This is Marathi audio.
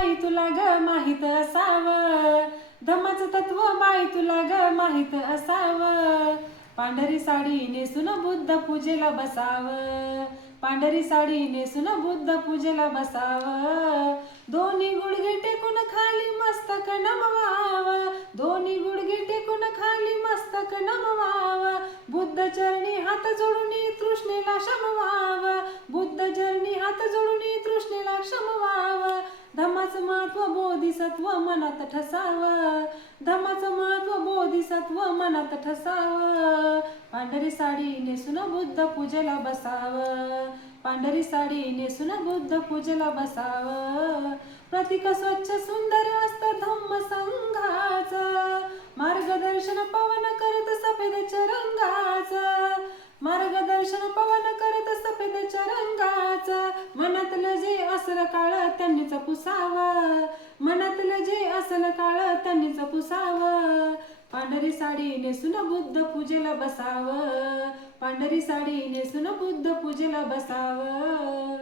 बाई तुला ग माहित असावं, धम्माचं तत्व बाई तुला ग माहित असावं. पांढरी साडी नेसून बुद्ध पूजेला बसावं, पांढरी साडी नेसून बुद्ध पूजेला बसावं. दोन्ही गुडघे टेकून खाली मस्तक नमवावं, दोन्ही गुडघे टेकून खाली मस्तक नमवावं. बुद्ध चरणी हात जोडून तृष्णेला शमवावं, बुद्ध चरणी हात जोडून तृष्णेला शमवावं. धम्माचं महत्व बोधिसत्व मनात ठसावं, धम्माचं महत्व बोधिसत्व मनात ठसावं. पांढरी साडी नेसून बुद्ध पूजेला बसावं, पांढरी साडी नेसून बुद्ध पूजेला बसावं. प्रतीक स्वच्छ सुंदर असतं धम्म संघाचं, मार्गदर्शन पवन करत सफेद रंगाचं, मार्गदर्शन पवन करत सफेद रंगाचं. मनातलं जे असल काळ त्यांनीच पुसावं, मनातलं जे असल काळ त्यांनीच पुसावं. पांढरी साडी नेसून बुद्ध पूजेला बसावं, पांढरी साडी नेसून बुद्ध पूजेला बसावं.